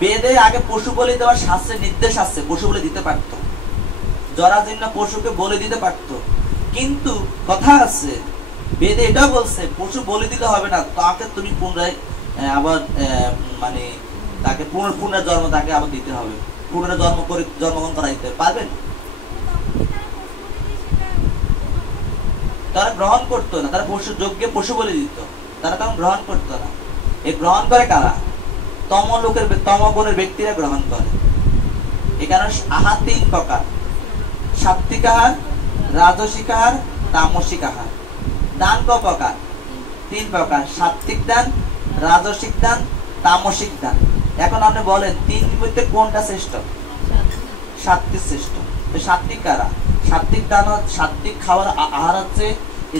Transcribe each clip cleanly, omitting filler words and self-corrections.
বেদে আগে পশু বলি দেওয়ার শাস্ত্রের নির্দেশ আছে, পশু বলি দিতে পারত, জরাজীর্ণ পশুকে বলি দিতে পারত। কিন্তু কথা আছে বেদে এটাও বলছে পশু বলি দিতে হবে না, তাকে তুমি পুনরায় আবার মানে তাকে পুনর্জন্ম তাকে আবার দিতে হবে, পুনর্জন্ম করে জন্মগ্রহণ করা দিতে পারবেন? তারা গ্রহণ করতো না, তারা পশু যজ্ঞে পশু বলি দিত, তারা তখন গ্রহণ করতো না। এই গ্রহণ করে কারা? তমগুণের ব্যক্তিরা গ্রহণ করে। এখানে আহার 3 প্রকার, সাত্বিক আহার, রাজসিক আহার, তামসিক আহার। দান ক প্রকার? 3 প্রকার, সাত্বিক দান, রাজসিক দান, তামসিক দান। এখন আপনি বলেন 3 মধ্যে কোনটা শ্রেষ্ঠ? সাত্বিক শ্রেষ্ঠ। সাত্বিক কারা? সাত্বিক দান, সাত্বিক খাওয়ার আহার হচ্ছে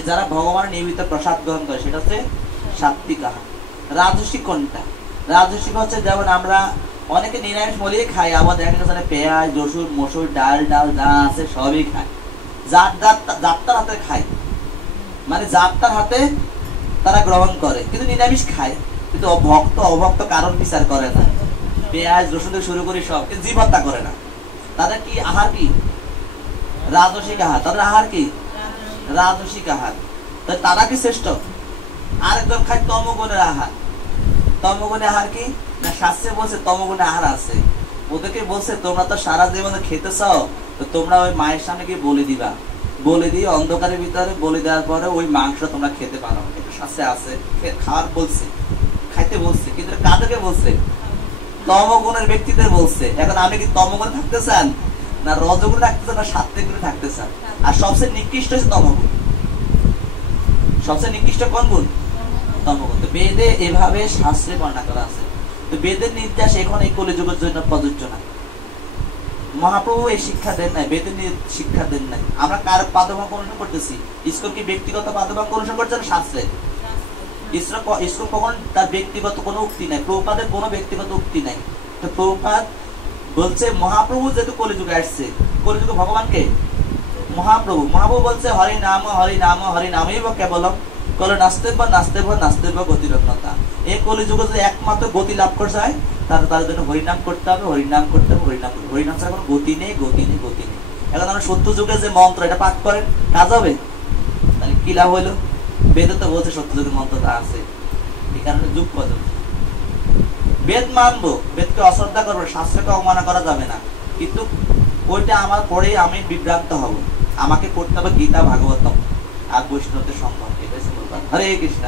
যারা ভগবানের নিয়মিত প্রসাদ গ্রহণ করে, সেটা হচ্ছে সাত্বিক আহার। রাজসিক কোনটা? রাজসিক হচ্ছে যেমন আমরা অনেকে নিরামিষ মলিয়ে খাই, আবার দেখা গেছে পেঁয়াজ, রসুন, মসুর, ডাল যা আছে সবই খায়, যাত্রার হাতে খায়, মানে যাত্রার হাতে তারা গ্রহণ করে, কিন্তু নিরামিষ খায়, কিন্তু অভক্ত কারণ বিচার করে না, পেঁয়াজ রসুন থেকে শুরু করে সব, কিন্তু জীব হত্যা করে না। তাদের কি আহার? কি রাজসিক আহার। তাদের আহার কি? রাজসিক আহার। তারা কি শ্রেষ্ঠ? আরেকজন খায় তমগুণের আহার। তমগুণের আহার কি না? শাস্ত্রে বলছে তমগুণের আহার আছে, ওদেরকে বলছে তোমরা তো সারা জীবনে খেতে চাও, তো তোমরা ওই মায়ের সামনে গিয়ে বলে দিবা, বলে দিয়ে অন্ধকারের ভিতরে বলে দেওয়ার পরে ওই মাংস তোমরা খেতে পারো, এটা শাস্ত্রে আছে, খাওয়ার বলছে, খাইতে বলছে। কিন্তু কাদেরকে বলছে? তমগুণের ব্যক্তিদের বলছে। এখন আমি কি তমগুণে থাকতে চান, না রজগুণে থাকতে চান, না সাত্বিক গুণে থাকতে চান? আর সবচেয়ে নিকৃষ্ট হচ্ছে তমগুণ। সবচেয়ে নিকৃষ্ট কোন গুণ? তমগুণ। তো বেদে এভাবে শাস্ত্রে বর্ণনা করা আছে। তো বেদের নির্দেশ এখন এই কলিযুগের জন্য প্রযোজ্য না। মহাপ্রভু এই শিক্ষা দেন নাই, বেদের শিক্ষা দেন নাই। আমরা কার পাদবাক্য অনুসরণ করতেছি? ঈশ্বর কি ব্যক্তিগত পাদবাক্য অনুসরণ করছে না শাস্ত্রে? ঈশ্বর কখন তার ব্যক্তিগত কোনো উক্তি নাই, প্রভুপাদের কোনো ব্যক্তিগত উক্তি নাই। তো প্রভুপাদ বলছে মহাপ্রভু যেহেতু কলিযুগে আসছে, কলিযুগে ভগবানকে মহাপ্রভু বলছে হরি নাম হরি নামই কেবলম কল নাস্তেব্য গতিরত্নতা। এই কলিযুগে যদি একমাত্র গতি লাভ করে যায়, তার জন্য হরিনাম করতে হবে, হরিনাম করতে হবে, হরিনাম ছাড়া কোনো গতি নেই। এখন আমরা সত্য যুগে যে মন্ত্র এটা পাঠ করেন, কাজ হবে? তাহলে কি লাভ হইলো? বেদে তো বলছে সত্য যুগের মন্ত্রটা আছে, এই কারণে যুগ পর্যন্ত বেদ মানবো, বেদকে অশ্রদ্ধা করবো, শাস্ত্রকে অবমাননা করা যাবে না। কিন্তু ওইটা আমার পরেই আমি বিভ্রান্ত হব। আমাকে করতে হবে গীতা, ভাগবতম আর বৈষ্ণবদের সম্মান। এটা হরে কৃষ্ণ।